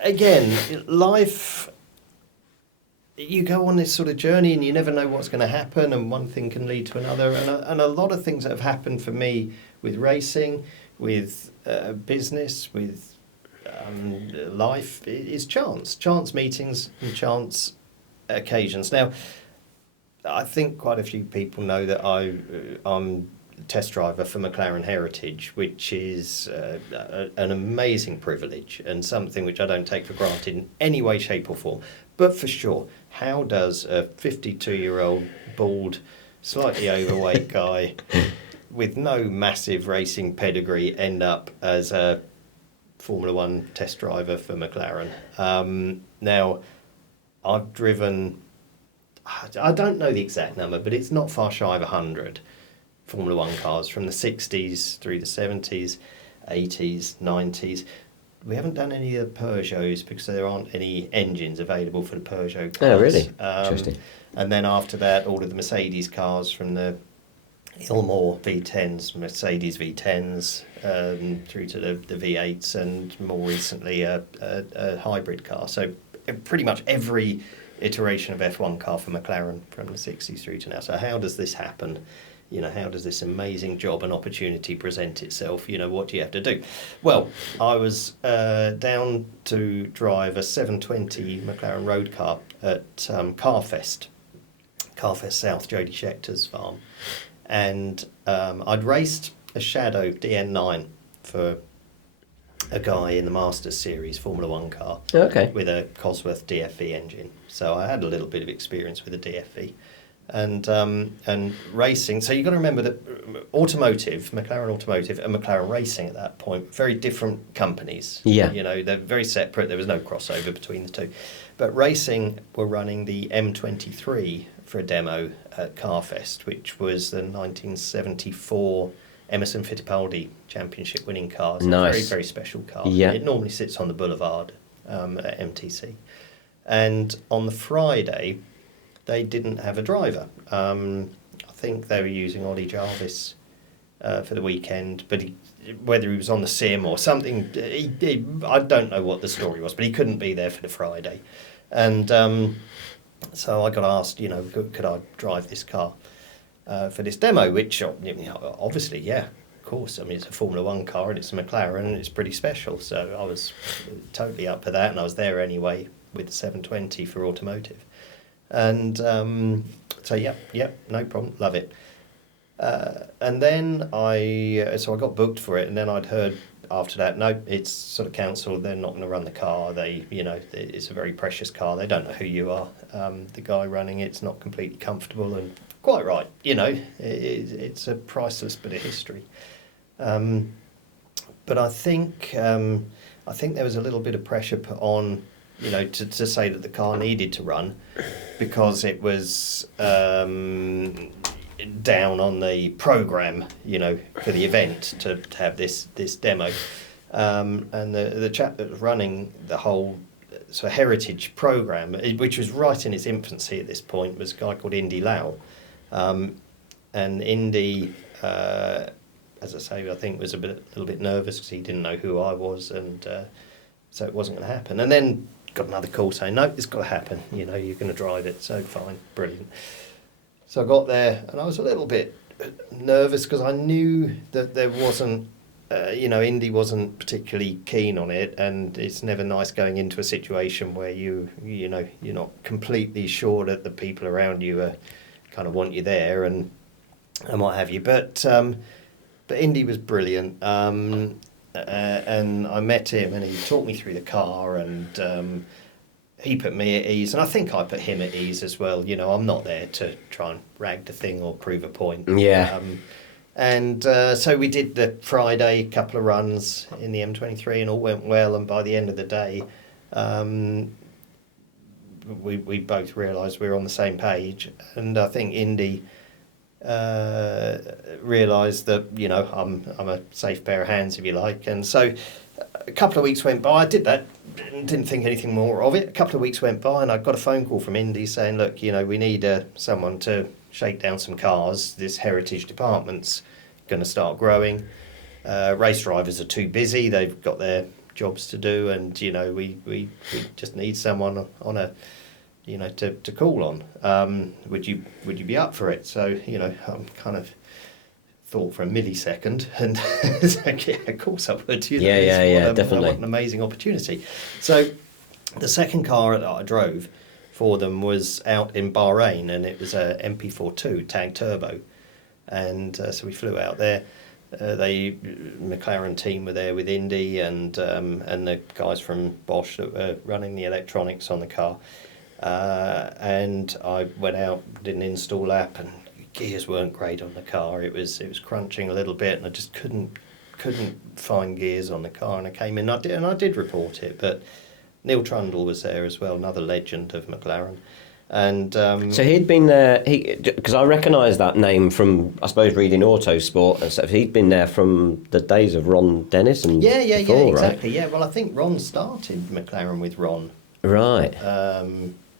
again, life, you go on this sort of journey and you never know what's going to happen, and one thing can lead to another. And a lot of things that have happened for me with racing, with business, with life, is chance meetings and chance occasions. Now, I think quite a few people know that I'm test driver for McLaren Heritage, which is an amazing privilege and something which I don't take for granted in any way, shape or form. But for sure, how does a 52-year-old, bald, slightly overweight guy with no massive racing pedigree end up as a Formula One test driver for McLaren? Now, I've driven, I don't know the exact number, but it's not far shy of 100 Formula One cars from the 60s through the 70s, 80s, 90s. We haven't done any of the Peugeots because there aren't any engines available for the Peugeot cars. Oh, really? Interesting. And then after that, all of the Mercedes cars, from the Ilmor V10s, Mercedes V10s, through to the V8s, and more recently a hybrid car. So pretty much every iteration of F1 car for McLaren from the 60s through to now. So how does this happen? You know, how does this amazing job and opportunity present itself? You know, what do you have to do? Well, I was down to drive a 720 McLaren road car at Carfest South, Jodie Scheckter's farm. And I'd raced a Shadow DN9 for a guy in the Masters Series Formula One car. Okay. With a Cosworth DFE engine. So I had a little bit of experience with a DFE. And racing. So you've got to remember that automotive, McLaren Automotive and McLaren Racing at that point, very different companies. Yeah. You know, they're very separate. There was no crossover between the two. But Racing were running the M23 for a demo at Carfest, which was the 1974 Emerson Fittipaldi Championship winning car. Nice. A very, very special car. Yeah. It normally sits on the boulevard at MTC. And on the Friday, they didn't have a driver. I think they were using Ollie Jarvis for the weekend, but whether he was on the sim or something, I don't know what the story was, but he couldn't be there for the Friday. And so I got asked, you know, could I drive this car for this demo, which obviously, yeah, of course. I mean, it's a Formula One car and it's a McLaren and it's pretty special. So I was totally up for that, and I was there anyway with the 720 for automotive. And so yeah, no problem, love it. And then I got booked for it, and then I'd heard after that, no, it's sort of cancelled. They're not going to run the car. It's a very precious car. They don't know who you are. The guy running it's not completely comfortable, and quite right. You know, it's a priceless bit of history. But I think there was a little bit of pressure put on, you know, to say that the car needed to run because it was down on the programme, you know, for the event to have this demo. And the chap that was running the whole sort of heritage programme, which was right in its infancy at this point, was a guy called Indy Lau. And Indy, as I say, I think was a little bit nervous because he didn't know who I was, and so it wasn't going to happen. And then got another call saying, no, it's got to happen. You know, you're going to drive it. So fine, brilliant. So I got there, and I was a little bit nervous because I knew that there wasn't, Indy wasn't particularly keen on it, and it's never nice going into a situation where you're not completely sure that the people around you are kind of want you there and what have you. But Indy was brilliant. And I met him, and he talked me through the car, and he put me at ease, and I think I put him at ease as well. You know, I'm not there to try and rag the thing or prove a point. Yeah. So we did the Friday, couple of runs in the M23, and all went well. And by the end of the day, we both realised we were on the same page. And I think Indy realised that, you know, I'm a safe pair of hands, if you like. And so a couple of weeks went by. I did that, didn't think anything more of it. A couple of weeks went by, and I got a phone call from Indy saying, look, you know, we need someone to shake down some cars. This heritage department's going to start growing. Race drivers are too busy. They've got their jobs to do, and we just need someone on a to call on. Would you be up for it? So I'm kind of thought for a millisecond, and yeah, of course I would. Definitely. What an amazing opportunity. So the second car that I drove for them was out in Bahrain, and it was a MP42 tag turbo, and so we flew out there. The McLaren team were there with Indy and the guys from Bosch that were running the electronics on the car, and I went out, did an install lap, and gears weren't great on the car. It was crunching a little bit, and I just couldn't find gears on the car. And I came in, and I did report it, but Neil Trundle was there as well, another legend of McLaren. And so he'd been there, because I recognise that name from, I suppose, reading Autosport and stuff. He'd been there from the days of Ron Dennis and yeah, before, exactly. Right? Yeah, well, I think Ron started McLaren with Ron. Right.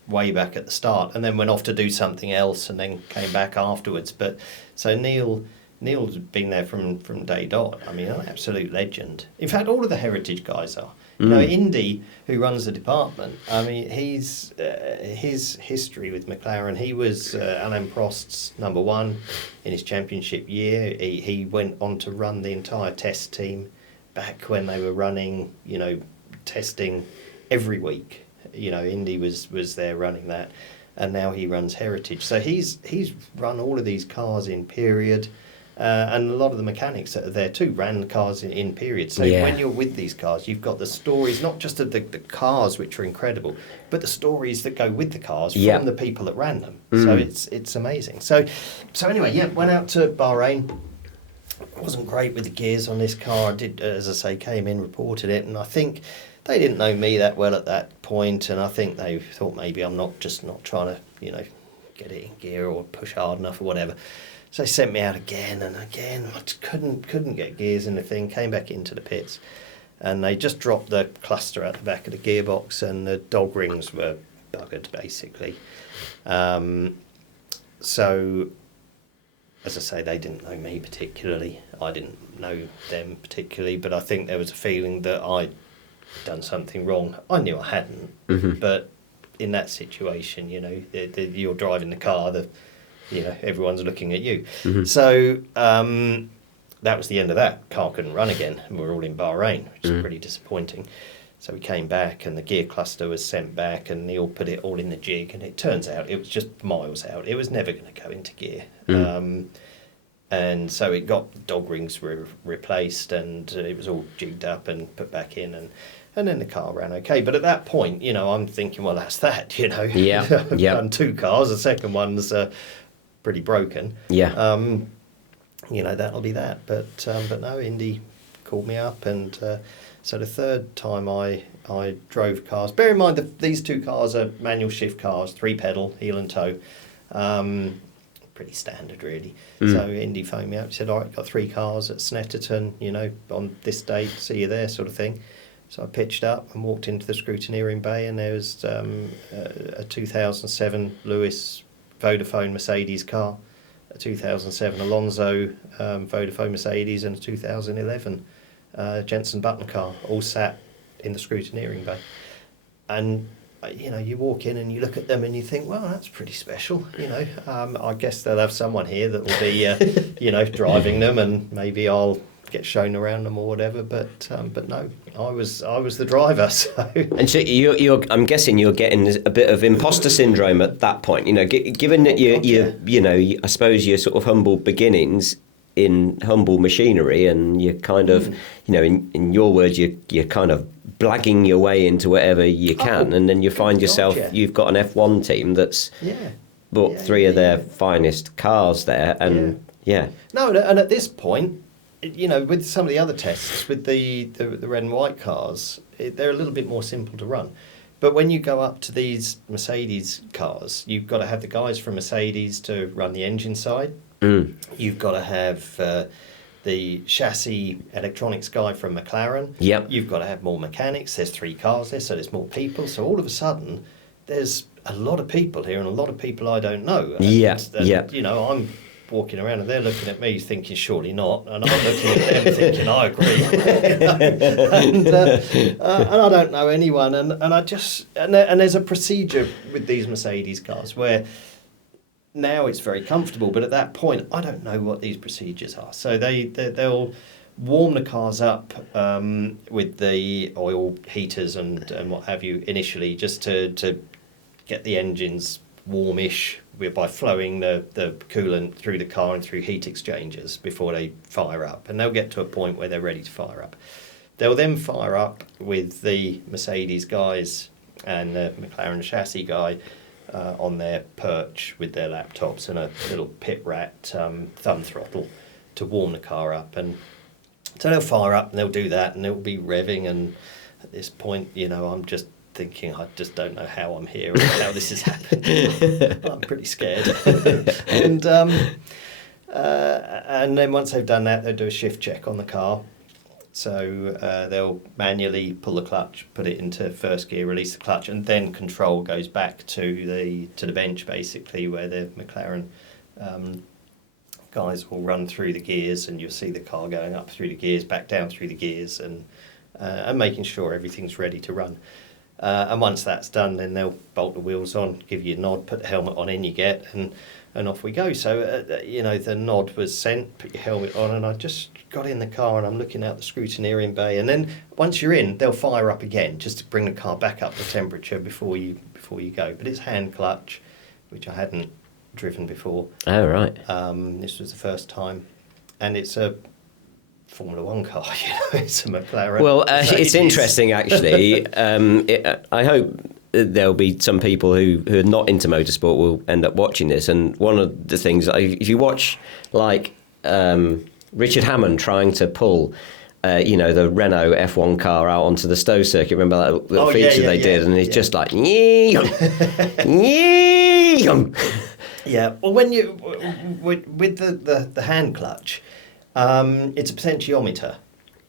Way back at the start, and then went off to do something else, and then came back afterwards. But so Neil's been there from day dot. I mean, an absolute legend. In fact, all of the heritage guys are. Indy, who runs the department, I mean, his history with McLaren, he was Alain Prost's number one in his championship year. He went on to run the entire test team back when they were running, testing every week. Indy was there running that, and now he runs Heritage. So he's run all of these cars in period, and a lot of the mechanics that are there too ran the cars in period. So when you're with these cars, you've got the stories, not just of the cars, which are incredible, but the stories that go with the cars from the people that ran them. So it's amazing. So anyway, went out to Bahrain. Wasn't great with the gears on this car. I did, as I say, came in, reported it, and I think they didn't know me that well at that point, and I think they thought maybe I'm not trying to, get it in gear or push hard enough or whatever. So they sent me out again and again. I just couldn't get gears in the thing. Came back into the pits, and they just dropped the cluster out the back of the gearbox, and the dog rings were buggered basically. So, as I say, they didn't know me particularly. I didn't know them particularly, but I think there was a feeling that I'd done something wrong. I knew I hadn't, but in that situation, you're driving the car, everyone's looking at you. So that was the end of that. Car couldn't run again, and we were all in Bahrain, which is pretty disappointing. So we came back, and the gear cluster was sent back, and Neil put it all in the jig, and it turns out it was just miles out. It was never going to go into gear. And so it got, dog rings were replaced, and it was all jigged up and put back in, and then the car ran okay. But at that point, I'm thinking, well, that's that, I've done two cars. The second one's pretty broken. That'll be that. But no, Indy called me up, and so the third time I drove cars. Bear in mind that these two cars are manual shift cars, 3-pedal, heel and toe. Pretty standard, really. So Indy phoned me up, said, all right, got 3 cars at Snetterton, on this date, see you there, sort of thing. So I pitched up and walked into the scrutineering bay, and there was a 2007 Lewis Vodafone Mercedes car, a 2007 Alonso Vodafone Mercedes, and a 2011 Jensen Button car, all sat in the scrutineering bay. And you walk in and you look at them and you think, well, that's pretty special. I guess they'll have someone here that will be, driving them, and maybe I'll get shown around them or whatever. But no, I was the driver. So. And so I'm guessing you're getting a bit of imposter syndrome at that point. Given that I suppose your sort of humble beginnings in humble machinery, and you're kind of, in your words, you're kind of blagging your way into whatever you can, and then you find yourself, you've got an F1 team that's bought 3 of their finest cars there, and No, and at this point, with some of the other tests, with the red and white cars, they're a little bit more simple to run. But when you go up to these Mercedes cars, you've got to have the guys from Mercedes to run the engine side. You've got to have the chassis electronics guy from McLaren. You've got to have more mechanics. There's 3 cars there, so there's more people. So all of a sudden, there's a lot of people here, and a lot of people I don't know. And, I'm walking around and they're looking at me thinking, surely not. And I'm looking at them thinking, I agree. and I don't know anyone. And I just, and there's a procedure with these Mercedes cars where now it's very comfortable, but at that point, I don't know what these procedures are. So they'll warm the cars up with the oil heaters and what have you initially, just to get the engines warmish by flowing the coolant through the car and through heat exchangers before they fire up. And they'll get to a point where they're ready to fire up. They'll then fire up with the Mercedes guys and the McLaren chassis guy on their perch with their laptops and a little pit rat thumb throttle to warm the car up. And so they'll fire up and they'll do that and they'll be revving. And at this point, I'm just thinking, I just don't know how I'm here or how this has happened. I'm pretty scared. and then once they've done that, they'll do a shift check on the car. So they'll manually pull the clutch, put it into first gear, release the clutch, and then control goes back to the bench basically, where the McLaren guys will run through the gears, and you'll see the car going up through the gears, back down through the gears, and making sure everything's ready to run. And once that's done, then they'll bolt the wheels on, give you a nod, put the helmet on in you get, and off we go. So, the nod was sent, put your helmet on, and I just got in the car and I'm looking out the scrutineering bay. And then once you're in, they'll fire up again just to bring the car back up to temperature before you go. But it's hand clutch, which I hadn't driven before. Oh, right. This was the first time. And it's a Formula One car, it's a McLaren. Well, it's interesting, actually. I hope there'll be some people who are not into motorsport will end up watching this. And one of the things, if you watch, like, Richard Hammond trying to pull, the Renault F1 car out onto the Stowe circuit. Remember that little feature they did? And it's just like, yeah. Well, when you with the hand clutch, it's a potentiometer,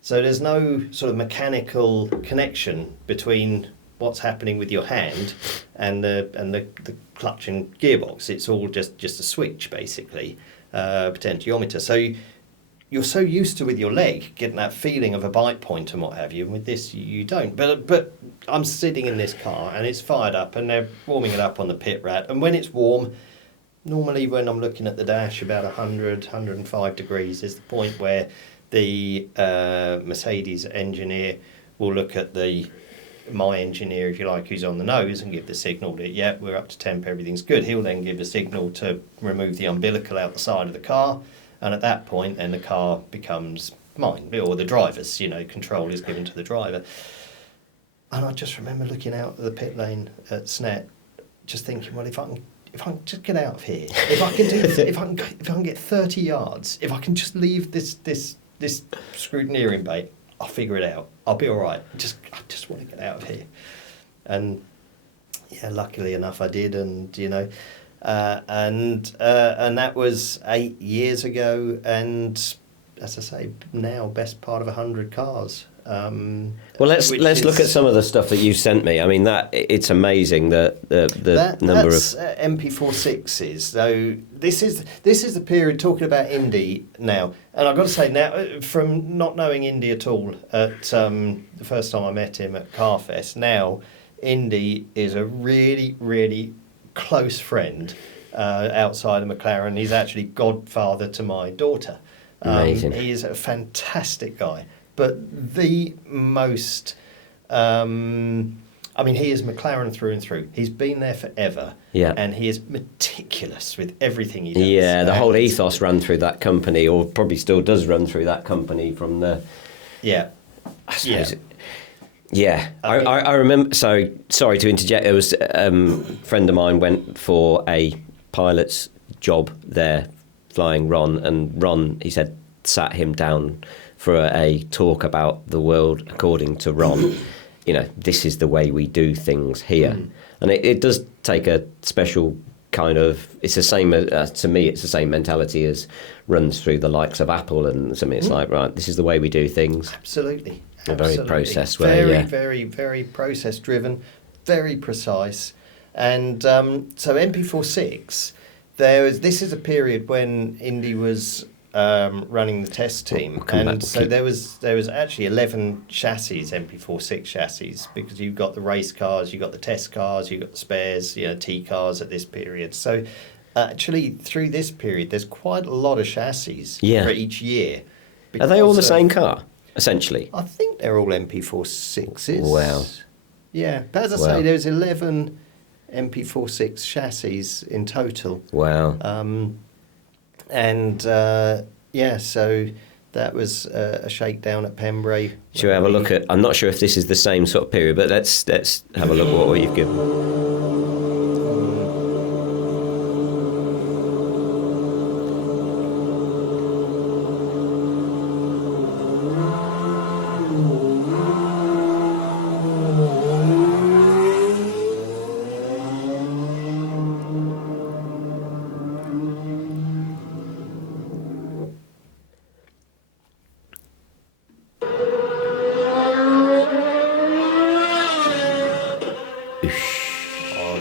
so there's no sort of mechanical connection between what's happening with your hand and the clutch and gearbox. It's all just a switch basically, potentiometer. So you're so used to with your leg getting that feeling of a bite point and what have you, and with this you don't. But I'm sitting in this car and it's fired up and they're warming it up on the pit rat, and when it's warm, normally when I'm looking at the dash about 105 degrees is the point where the Mercedes engineer will look at my engineer, if you like, who's on the nose, and give the signal that, we're up to temp, everything's good. He'll then give a signal to remove the umbilical out the side of the car. And at that point, then the car becomes mine, or the driver's, control is given to the driver. And I just remember looking out at the pit lane at Snet, just thinking, well, if I can just get out of here, if I can get 30 yards, if I can just leave this scrutineering bay, I'll figure it out. I'll be all right. I just want to get out of here. And luckily enough, I did, and and that was 8 years ago, and as I say, now best part of 100 cars. Well, let's look at some of the stuff that you sent me. I mean, that it's amazing the number that's of MP46s. So this is the period talking about Indy now, and I've got to say now, from not knowing Indy at all at the first time I met him at Carfest, now Indy is a really, really close friend outside of McLaren. He's actually godfather to my daughter. Amazing. He is a fantastic guy, but the most he is McLaren through and through. He's been there forever, and he is meticulous with everything he does. The whole ethos ran through that company, or probably still does run through that company from the I suppose I remember. So sorry to interject. There was a friend of mine went for a pilot's job there, flying Ron, and Ron, he said, sat him down for a talk about the world according to Ron. This is the way we do things here, and it does take a special kind of. It's the same to me. It's the same mentality as runs through the likes of Apple and something. It's like, right, this is the way we do things. Absolutely. A very process way, very, very, very process driven, very precise, and so MP46 This is a period when Indy was running the test team, and so there was actually 11 chassis, MP46 chassis, because you've got the race cars, you've got the test cars, you've got the spares, T cars at this period. So actually, through this period, there's quite a lot of chassis for each year. Are they all the same car, essentially? I think they're all MP46s. Wow. Yeah, but as I say, there's 11 MP46 chassis in total. Wow. So that was a shakedown at Pembrey. Shall we have a look at? I'm not sure if this is the same sort of period, but let's have a look at what you've given.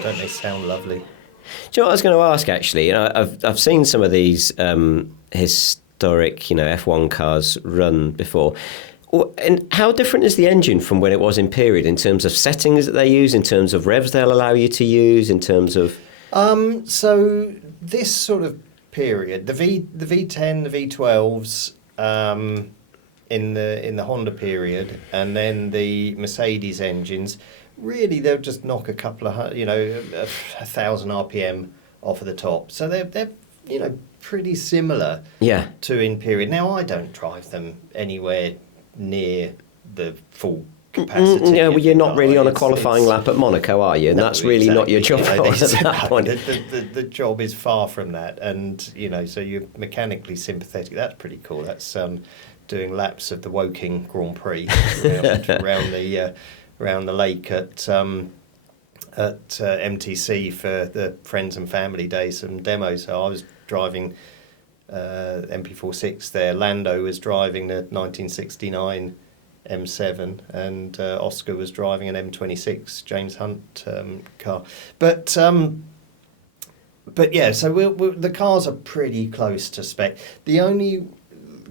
Don't they sound lovely? Do you know what I was going to ask, actually? I've seen some of these historic, F1 cars run before. And how different is the engine from when it was in period in terms of settings that they use, in terms of revs they'll allow you to use, in terms of... So this sort of period, the V10, the V12s in the Honda period, and then the Mercedes engines... Really, they'll just knock a couple of, 1,000 RPM off of the top. So they're pretty similar to in period. Now, I don't drive them anywhere near the full capacity. Yeah, well, you're not really on a qualifying lap at Monaco, are you? And that's really not your job at that point. The job is far from that. And, so you're mechanically sympathetic. That's pretty cool. That's doing laps of the Woking Grand Prix around the lake at MTC for the Friends and Family Day, some demos. So I was driving MP46 there. Lando was driving the 1969 M7, and Oscar was driving an M26 James Hunt car. But yeah, so the cars are pretty close to spec. The only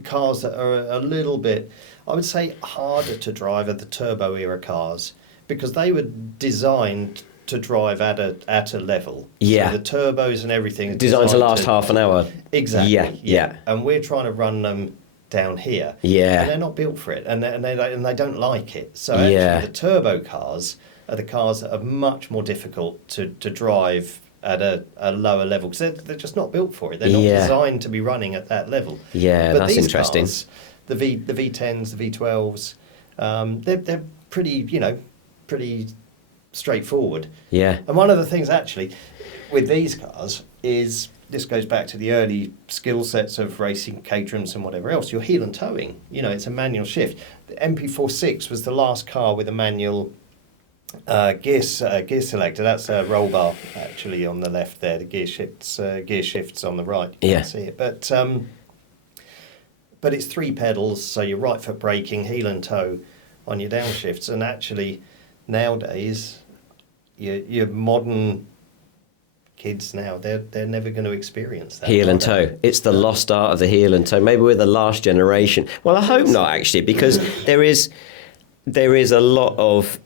cars that are a little bit, I would say, harder to drive are the turbo era cars, because they were designed to drive at a level. Yeah. So the turbos and everything are designed to last half an hour. Exactly. Yeah. And we're trying to run them down here. Yeah. And they're not built for it, and they don't like it. So actually, the turbo cars are the cars that are much more difficult to drive at a lower level, because they're just not built for it. They're not designed to be running at that level. Yeah, but that's these interesting. Cars, the V10s, the V12s, they're pretty straightforward. Yeah. And one of the things actually with these cars is, this goes back to the early skill sets of racing Caterhams and whatever else. Your heel and towing, it's a manual shift. The MP46 was the last car with a manual gear selector. That's a roll bar actually on the left there. The gear shifts on the right. You can't see it, but it's 3 pedals, so your right foot braking, heel and toe on your downshifts. And actually, nowadays, your modern kids now, they're never going to experience that. Heel and toe. It's the lost art of the heel and toe. Maybe we're the last generation. Well, I hope not, actually, because there is a lot of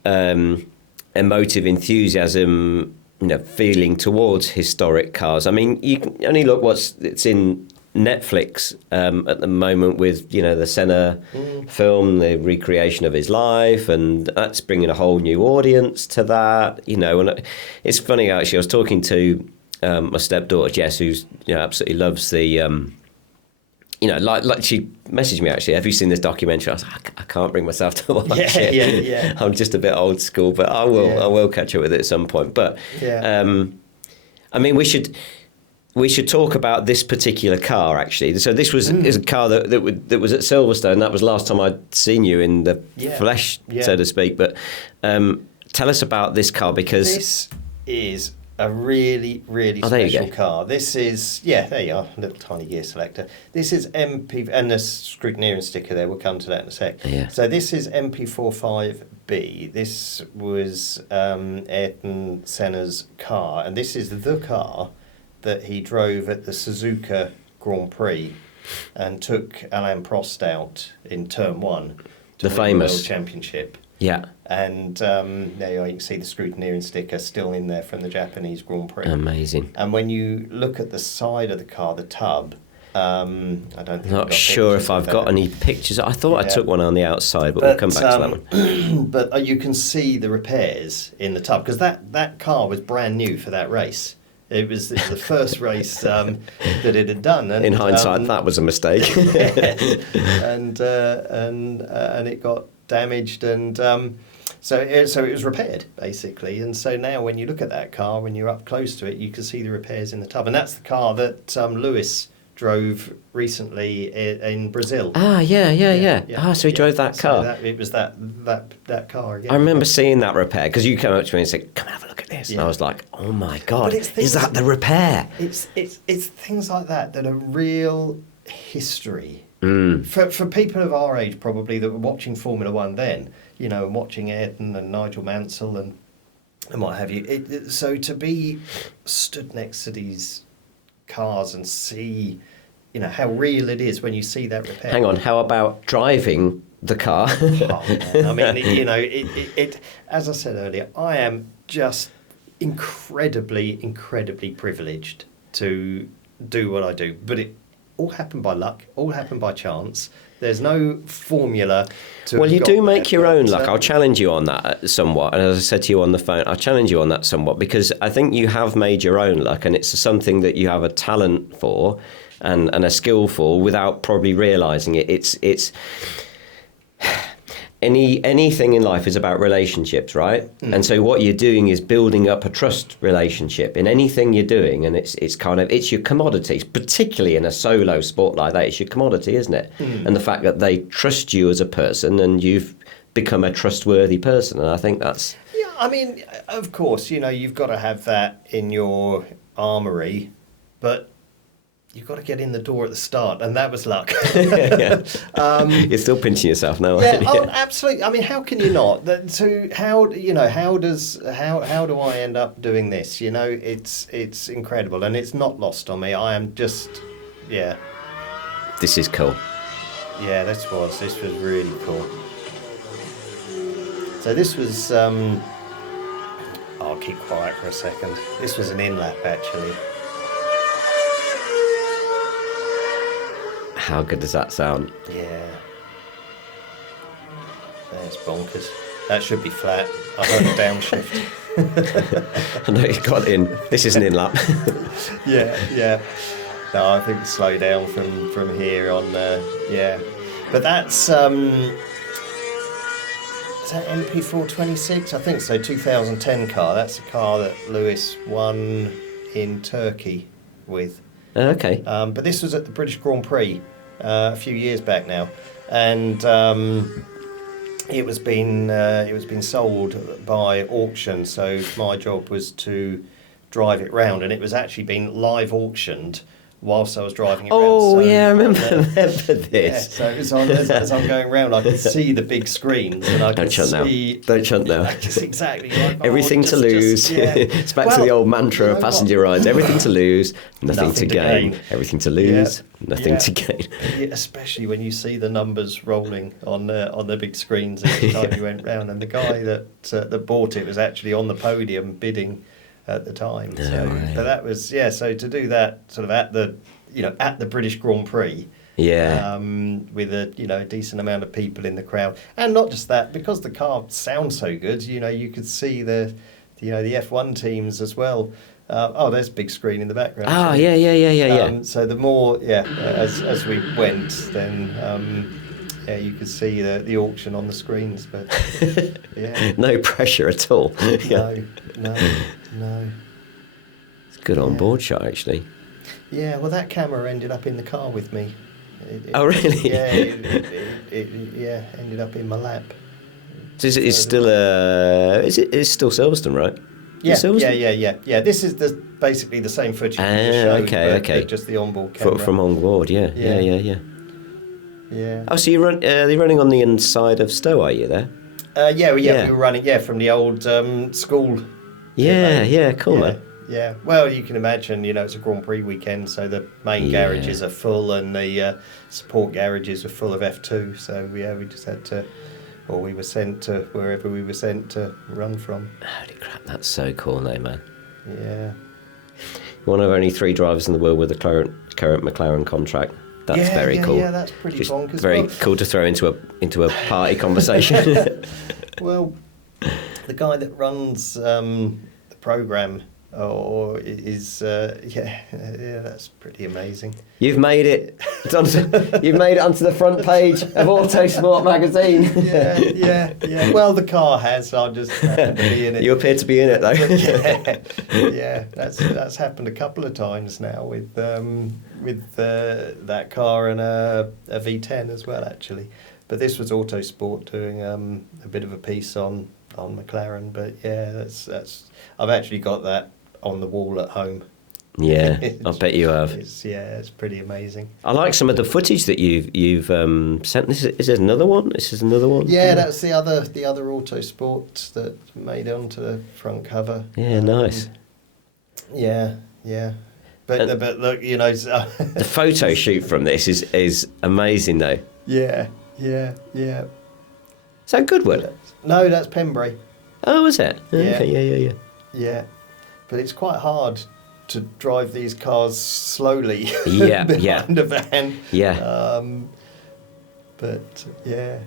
emotive enthusiasm, feeling towards historic cars. I mean, you can only look it's in Netflix at the moment with the Senna film, the recreation of his life, and that's bringing a whole new audience to that. And it's funny, actually. I was talking to my stepdaughter Jess, who's absolutely loves the like she messaged me, actually, have you seen this documentary? I was like, I can't bring myself to watch it. Yeah. I'm just a bit old school, but I will catch up with it at some point. But I mean, we should talk about this particular car, actually. So this was is a car that was at Silverstone. That was last time I'd seen you in the flesh, so to speak. But tell us about this car, because this is a really, really special car. This is, there you are, a little tiny gear selector. This is MP, and the scrutineering sticker there, we'll come to that in a sec. Yeah. So this is MP45B. This was Ayrton Senna's car, and this is the car that he drove at the Suzuka Grand Prix and took Alain Prost out in turn 1 to The win famous the World Championship. Yeah. And there you can see the scrutineering sticker still in there from the Japanese Grand Prix. Amazing. And when you look at the side of the car, the tub, I don't think I'm I've not got sure pictures if of I've that. got any pictures. I thought I Yeah. took one on the outside, but we'll come back to that one. But you can see the repairs in the tub, because that car was brand new for that race. It was the first race that it had done. And, In hindsight, that was a mistake. and it got damaged, and so it was repaired basically. And so now when you look at that car, when you're up close to it, you can see the repairs in the tub, and that's the car that Lewis drove recently in Brazil. Yeah. So he drove that car. So it was that car again. I remember seeing that repair, because you came up to me and said, "Come and have a look at this," and Yeah. I was like, "Oh my God, But it's is that the repair?" It's things like that are real history. Mm. For people of our age, probably, that were watching Formula One then, and watching Ayrton and Nigel Mansell and what have you. So to be stood next to these cars and see, how real it is when you see that repair. Hang on, how about driving the car? Oh, man. I mean, it as I said earlier, I am just incredibly privileged to do what I do, but it all happened by luck, all happened by chance. There's no formula to. Well, have you got do make there, your own but, luck. I'll challenge you on that somewhat. And as I said to you on the phone, I'll challenge you on that somewhat, because I think you have made your own luck, and it's something that you have a talent for and a skill for without probably realising it. It's anything in life is about relationships, right? Mm. And so what you're doing is building up a trust relationship in anything you're doing, and it's your commodity, particularly in a solo sport like that. It's your commodity, isn't it? Mm. And the fact that they trust you as a person, and you've become a trustworthy person, and I think that's... Yeah, I mean, of course, you've got to have that in your armoury, but you've got to get in the door at the start, and that was luck. You're still pinching yourself now, Yeah, aren't you? oh, absolutely. I mean, how can you not? So how do I end up doing this? It's incredible, and it's not lost on me. I am just, yeah. This is cool. Yeah, this was really cool. So this was, I'll keep quiet for a second. This was an in-lap, actually. How good does that sound? Yeah. That's bonkers. That should be flat. I heard a downshift. I know you got in. This is an in-lap. Yeah. No, I think slow down from here on. Yeah, but that's is that MP426? I think so. 2010 car. That's a car that Lewis won in Turkey with. Okay. But this was at the British Grand Prix a few years back now, and it was being sold by auction. So my job was to drive it round, and it was actually being live auctioned whilst I was driving it round. Oh, So, yeah, I remember Yeah, this. so as I'm going round, I could see the big screens, and I could see. Don't chunt now. Just exactly. Like, Everything to lose. yeah. It's back to the old mantra you of know passenger rides. Everything to lose, nothing to gain. Everything to lose, nothing to gain. Yeah, especially when you see the numbers rolling on the big screens every time you went round, and the guy that bought it was actually on the podium bidding at the time. Right. But that was so to do that sort of at the British Grand Prix. Yeah. With a decent amount of people in the crowd, and not just that, because the car sounds so good. You could see the F1 teams as well. There's a big screen in the background. Yeah. So the more as we went, then you could see the auction on the screens. But yeah, No pressure at all. no. It's a good on board shot, actually. Yeah, well, that camera ended up in the car with me. Oh, really? Yeah, it ended up in my lap. So it's still it's still Silverstone, right? Yeah. Silverstone? This is basically the same footage you just showed, okay. but just the onboard camera. From on board, yeah. Yeah. Oh, so you're running on the inside of Stowe, are you there? We were running from the old school. Yeah, cool, man. yeah. Well, you can imagine, it's a Grand Prix weekend, so the main garages are full and the support garages are full of F2. So, we just had to, or we were sent to wherever we were sent to run from. Holy crap, that's so cool, though, man. Yeah. One of only 3 drivers in the world with a current McLaren contract. That's very cool. Yeah, that's pretty bonkers. Very cool to throw into a party conversation. Well, the guy that runs the program is that's pretty amazing. You've made it. You've made it onto the front page of Autosport magazine. Yeah. Well, the car has. I just happen to be in it. You appear to be in it, though. Yeah. That's happened a couple of times now with that car and a V10 as well, actually. But this was Autosport doing a bit of a piece on McLaren. But yeah, that's I've actually got that on the wall at home. Yeah, I bet you have. It's pretty amazing. I like some of the footage that you've sent. Is there another one? This is another one. Yeah, that's the other Autosport that made it onto the front cover. Yeah, nice. Yeah. But look, the photo shoot from this is amazing, though. Yeah. Is that Goodwood? No, that's Pembrey. Oh, is it? Yeah. Okay, yeah. Yeah, but it's quite hard to drive these cars slowly behind a van. Yeah. But yeah,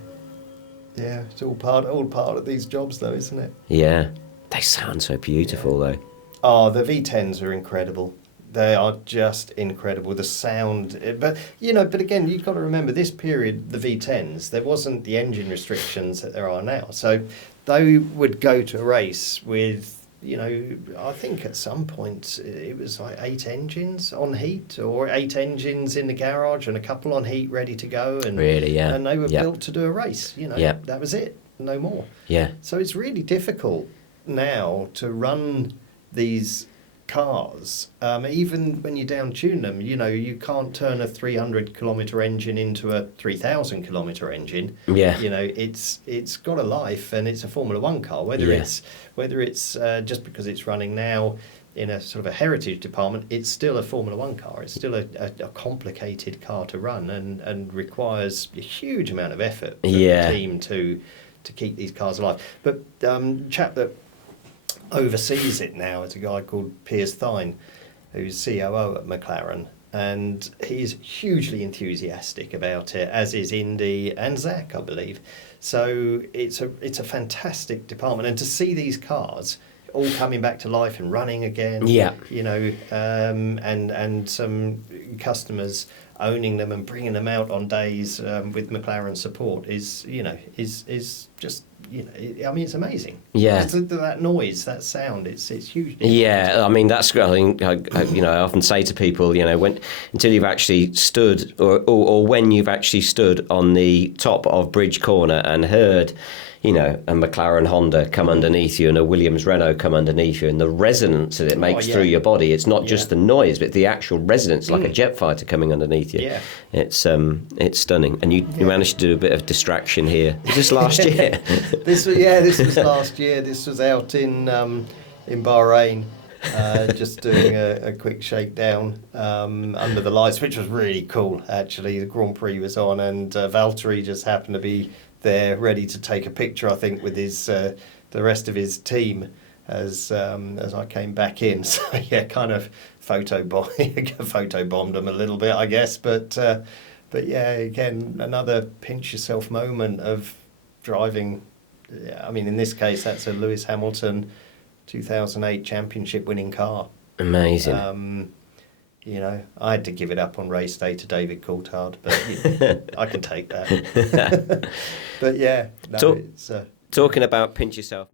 it's all part of these jobs, though, isn't it? Yeah, they sound so beautiful, though. Oh, the V10s are incredible. They are just incredible. The sound, but again, you've got to remember this period, the V10s, there wasn't the engine restrictions that there are now. So they would go to a race with, I think at some point it was like 8 engines on heat or 8 engines in the garage and a couple on heat ready to go. And really, yeah. And they were built to do a race. That was it, no more. Yeah. So it's really difficult now to run these cars, even when you down tune them, you can't turn a 300 kilometre engine into a 3,000 kilometre engine. Yeah. It's got a life, and it's a Formula One car. Whether it's just because it's running now in a sort of a heritage department, it's still a Formula One car. It's still a complicated car to run, and requires a huge amount of effort for the team to keep these cars alive. But chap that oversees it now is a guy called Piers Thine, who's COO at McLaren, and he's hugely enthusiastic about it, as is Indy and Zach, I believe. So it's a fantastic department, and to see these cars all coming back to life and running again, and some customers owning them and bringing them out on days with McLaren support is just, it's amazing. Yeah. That noise, that sound, it's huge. Yeah, I mean, that's, I think, I often say to people, until you've actually stood, or when you've actually stood on the top of Bridge Corner and heard, a McLaren Honda come underneath you and a Williams Renault come underneath you, and the resonance that it makes through your body. It's not just the noise, but the actual resonance, like a jet fighter coming underneath you. Yeah. It's stunning. And you managed to do a bit of distraction here. Was this last year? This was last year. This was out in Bahrain. Just doing a quick shakedown under the lights, which was really cool, actually. The Grand Prix was on, and Valtteri just happened to be there ready to take a picture, I think, with his the rest of his team as I came back in. So kind of photobombed them a little bit, I guess. But yeah, again, another pinch yourself moment of driving. I mean, in this case, that's a Lewis Hamilton 2008 championship winning car. Amazing. I had to give it up on race day to David Coulthard, but I can take that. But yeah, talking about pinch yourself.